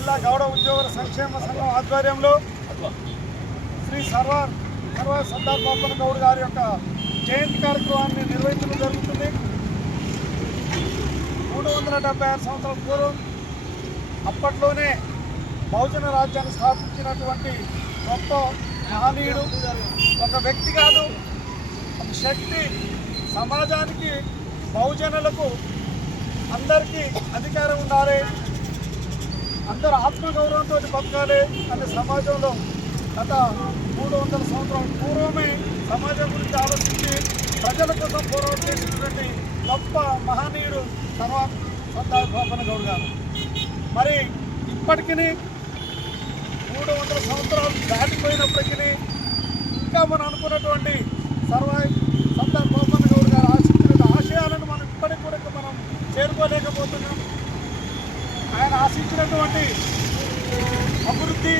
జిల్లా గౌడ ఉద్యోగుల సంక్షేమ సంఘం ఆధ్వర్యంలో శ్రీ సర్వార్ సర్దార్ పాపన్న గౌడ్ గారి యొక్క జయంతి కార్యక్రమాన్ని నిర్వహించడం జరుగుతుంది. 376 సంవత్సరాల పూర్వం అప్పట్లోనే బహుజన రాజ్యాన్ని స్థాపించినటువంటి గొప్ప మహనీయుడు. ఒక వ్యక్తి కాదు, ఒక శక్తి. సమాజానికి, బహుజనులకు అందరికీ అధికారం ఉండాలి, అందరూ ఆత్మగౌరవంతో బతకాలి అనే సమాజంలో గత 300 సంవత్సరాల పూర్వమే సమాజం గురించి ఆలోచించి ప్రజల కోసం పోరాటం చేసినటువంటి గొప్ప మహనీయుడు సర్దార్ పాపన్న గౌడ్ గారు. మరి ఇప్పటికీ 300 సంవత్సరాలు దాటిపోయినప్పటికీ ఇంకా మనం అనుకున్నటువంటి సర్దార్ పాపన్న గౌడ్ గారు ఆశించిన ఆశయాలను మనం ఇప్పటికి కూడా మనం చేరుకోలేకపోతున్నాం. ఆయన ఆశించినటువంటి అభివృద్ధి,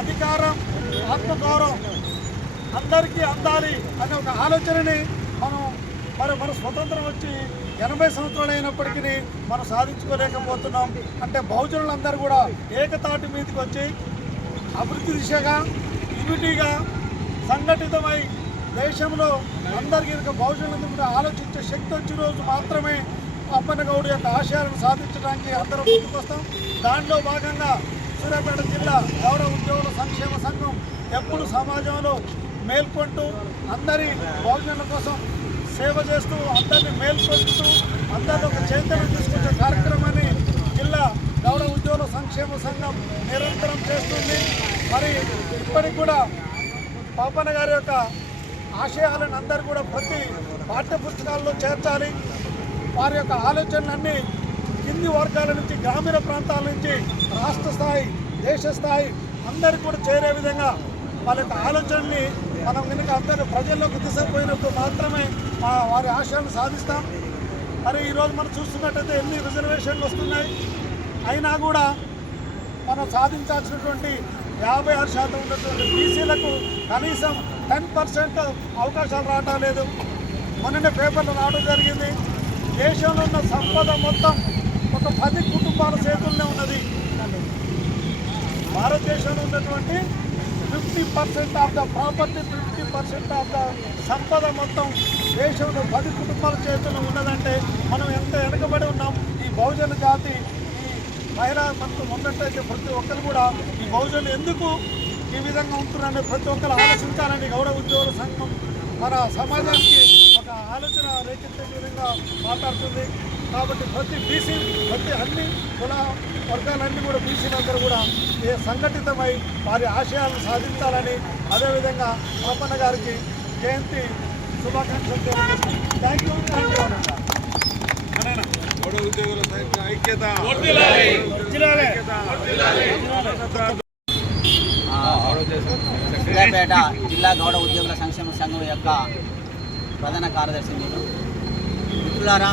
అధికారం, ఆత్మగౌరవం అందరికీ అందాలి అనే ఒక ఆలోచనని మన స్వతంత్రం వచ్చి 80 సంవత్సరాలు అయినప్పటికీ మనం సాధించుకోలేకపోతున్నాం. అంటే బహుజనులందరూ కూడా ఏకతాటి మీదకి వచ్చి అభివృద్ధి దిశగా, యూనిటీగా, సంఘటితమై దేశంలో అందరికీ బహుజనులందరూ కూడా ఆలోచించే శక్తి వచ్చిన రోజు మాత్రమే పాపన్న గౌడ్ యొక్క ఆశయాలను సాధించడానికి అందరం ముందుకొస్తాం. దానిలో భాగంగా సూర్యాపేట జిల్లా గౌడ ఉద్యోగుల సంక్షేమ సంఘం ఎప్పుడు సమాజంలో మేల్కొంటూ అందరి బహుజనుల కోసం సేవ చేస్తూ అందరినీ మేల్కొంటూ అందరిలో ఒక చైతన్యం తీసుకొచ్చే కార్యక్రమాన్ని జిల్లా గౌడ ఉద్యోగుల సంక్షేమ సంఘం నిరంతరం చేస్తుంది. మరి ఇప్పటికి కూడా పాపన్న గారి యొక్క ఆశయాలను అందరూ కూడా ప్రతి పాఠ్య పుస్తకాల్లో చేర్చాలి. వారి యొక్క ఆలోచనలన్నీ కింది వర్గాల నుంచి, గ్రామీణ ప్రాంతాల నుంచి రాష్ట్ర స్థాయి, దేశ స్థాయి అందరికీ కూడా చేరే విధంగా వాళ్ళ యొక్క ఆలోచనని మనం కనుక అందరూ ప్రజల్లోకి తీసుకుపోయినప్పుడు మాత్రమే వారి ఆశయాలను సాధిస్తాం. మరి ఈరోజు మనం చూస్తున్నట్టయితే ఎన్ని రిజర్వేషన్లు వస్తున్నాయి, అయినా కూడా మనం సాధించాల్సినటువంటి 56% ఉన్నటువంటి బీసీలకు కనీసం 10% అవకాశాలు రావటం లేదు. మొన్ననే పేపర్లు రావడం జరిగింది. దేశంలో ఉన్న సంపద మొత్తం ఒక 10 కుటుంబాల చేతుల్లోనే ఉన్నది. భారతదేశంలో ఉన్నటువంటి 50% of the property, 50% of the సంపద మొత్తం దేశంలో 10 కుటుంబాల చేతుల్లో ఉన్నదంటే మనం ఎంత వెనుకబడి ఉన్నాం. ఈ బహుజన జాతి, ఈ మహిళా మనకు ఉన్నట్టయితే ప్రతి ఒక్కరు కూడా ఈ బహుజనులు ఎందుకు ఈ విధంగా ఉంటున్నారని ప్రతి ఒక్కరు ఆలోచించాలని గౌడ ఉద్యోగుల సంఘం మన సమాజానికి ఒక ఆలోచన రేకెత్తే విధంగా మాట్లాడుతుంది. కాబట్టి ప్రతి అన్ని కుల వర్గాలన్నీ కూడా బీసీలందరూ కూడా సంఘటితమై వారి ఆశయాలను సాధించాలని, అదేవిధంగా పాపన్న గారికి జయంతి శుభాకాంక్షలు తెలియజేస్తాం. Thank you. గౌడ ఉద్యోగుల ఐక్యత. సూర్యాపేట జిల్లా గౌడ ఉద్యోగుల సంక్షేమ సంఘం యొక్క ప్రధాన కార్యదర్శి నేను. మిత్రులారా,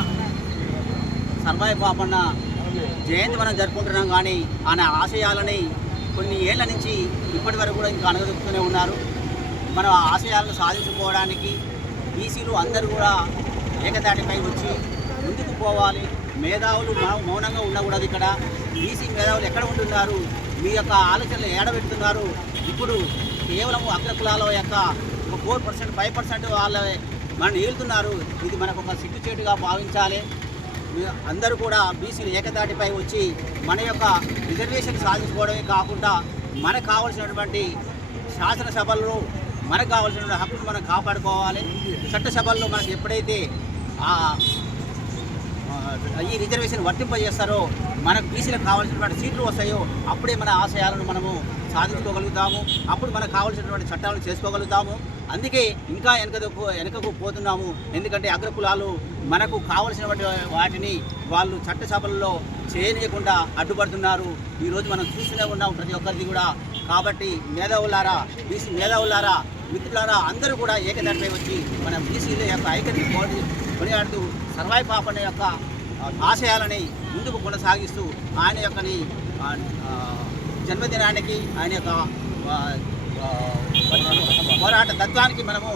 సర్వాయి పాపన్న జయంతి మనం జరుపుకుంటున్నాం, కానీ ఆయన ఆశయాలని కొన్ని ఏళ్ల నుంచి ఇప్పటి వరకు కూడా ఇంకా అనగదొక్కుతూనే ఉన్నారు. మన ఆశయాలను సాధించుకోవడానికి బీసీలు అందరూ కూడా ఏకతాటిపై వచ్చి ముందుకు పోవాలి. మేధావులు మౌనంగా ఉండకూడదు. ఇక్కడ బీసీ మేధావులు ఎక్కడ ఉంటున్నారు? మీ యొక్క ఆలోచనలు ఏడబెడుతున్నారు. ఇప్పుడు కేవలం అగ్రకులాల యొక్క 4%, 5% వాళ్ళ మనం ఏలుతున్నారు. ఇది మనకు ఒక సిగ్గుచేటుగా భావించాలి. అందరూ కూడా బీసీలు ఏకతాటిపై వచ్చి మన యొక్క రిజర్వేషన్ సాధించుకోవడమే కాకుండా మనకు కావాల్సినటువంటి శాసనసభల్లో మనకు కావాల్సిన హక్కులు మనం కాపాడుకోవాలి. చట్టసభల్లో మనకు ఎప్పుడైతే ఈ రిజర్వేషన్ వర్తింపజేస్తారో మనకు బీసీలకు కావాల్సినటువంటి సీట్లు వస్తాయో అప్పుడే మన ఆశయాలను మనము సాధించుకోగలుగుతాము. అప్పుడు మనకు కావాల్సినటువంటి చట్టాలను చేసుకోగలుగుతాము. అందుకే ఇంకా వెనకకు పోతున్నాము. ఎందుకంటే అగ్రకులాలు మనకు కావలసినటువంటి వాటిని వాళ్ళు చట్టసభల్లో చేయనీయకుండా అడ్డుపడుతున్నారు. ఈరోజు మనం చూస్తూనే ఉన్నాం ప్రతి ఒక్కరిది కూడా. కాబట్టి మేధావులారా, బీసీ మేధావులారా, మిత్రులారా, అందరూ కూడా ఏకదాటిపై వచ్చి మన బీసీల యొక్క ఐక్యతని కొనియాడుతూ సర్వాయి పాపన్న యొక్క ఆశయాలని ముందుకు కొనసాగిస్తూ ఆయన యొక్కని జన్మదినానికి, ఆయన యొక్క పోరాట తత్వానికి మనము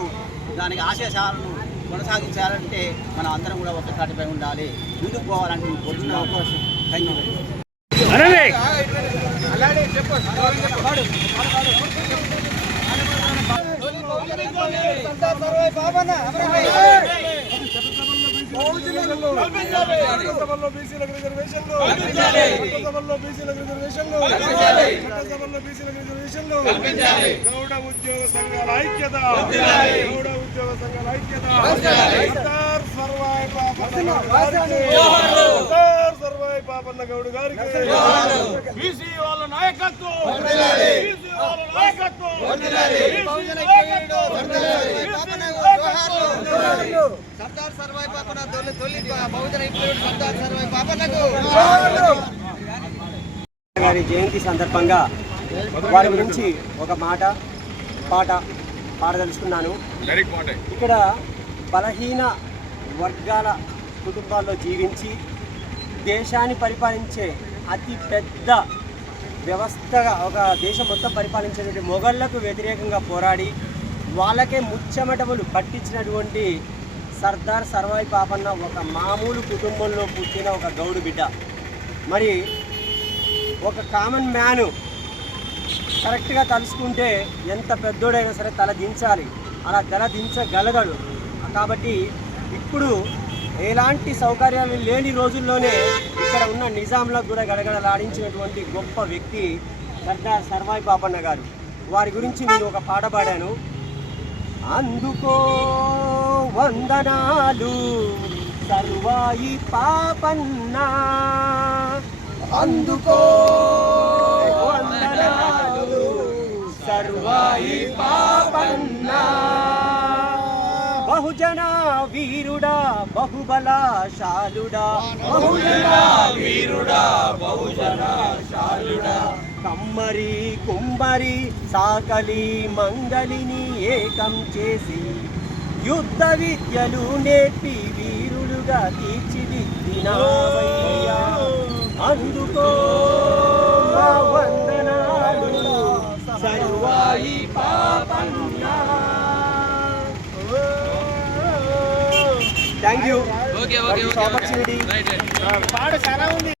దానికి ఆశయాలను కొనసాగించాలంటే మనం అందరం కూడా ఒక తాటిపై ఉండాలి, ముందుకు పోవాలంటే కోరుతున్న అవకాశం. Thank you. చట్టసభల్లో బీసీలకు రిజర్వేషన్లు, చట్టసభల్లో బీసీలకు రిజర్వేషన్లు, చట్టసభల్లో బీసీలకు రిజర్వేషన్లు, గౌడ ఉద్యోగ సంఘాల ఐక్యత, గౌడ ఉద్యోగ సంఘాల ఐక్యత, సర్దార్ సర్వాయి పాపన్న గారికి, సర్దార్ సర్వాయి పాపన్న గౌడ్ గారికి, బీసీ వాళ్ళ నాయకత్వం, బీసీ వాళ్ళ నాయకత్వం, సర్దార్ సర్వాయి పాపన తొలి బహుజన ఇంప్లిమెంట్ సర్దార్ సర్వాయి పాపనకు గారి జయంతి సందర్భంగా వారి గురించి ఒక పాట పాడదలుచుకున్నాను. ఇక్కడ బలహీన వర్గాల కుటుంబాల్లో జీవించి దేశాన్ని పరిపాలించే అతి పెద్ద వ్యవస్థగా ఒక దేశం మొత్తం పరిపాలించేటువంటి మొఘళ్లకు వ్యతిరేకంగా పోరాడి వాళ్ళకే ముచ్చమటములు పట్టించినటువంటి సర్దార్ సర్వాయి పాపన్న ఒక మామూలు కుటుంబంలో పుట్టిన ఒక గౌడు బిడ్డ. మరి ఒక కామన్ మ్యాను కరెక్ట్గా తలుసుకుంటే ఎంత పెద్దోడైనా సరే తల దించాలి, అలా తల దించగలగడు. కాబట్టి ఇప్పుడు ఎలాంటి సౌకర్యాలు లేని రోజుల్లోనే ఇక్కడ ఉన్న నిజాంలకు కూడా గడగడలాడించినటువంటి గొప్ప వ్యక్తి సర్దార్ సర్వాయి పాపన్న గారు. వారి గురించి నేను ఒక పాట పాడాను. అందుకో వందనాలు సర్వాయి పాపన్న, అందుకో వందనాలు సర్వాయి పాపన్న, బహుజన వీరుడా బహుబలశాలుడా, బహుజన వీరుడా బహుజనశాలుడా, కమ్మరి కుమ్మరి సాకలి మంగళిని ఏకం చేసి యుద్ధ విద్యలు నేర్పి వీరులుగా తీర్చిదిద్దినావయ్యా. అందుకో మా వందనాలు Sarvai Papanna. Thank you. Okay opportunity. పాట చాలా ఉంది.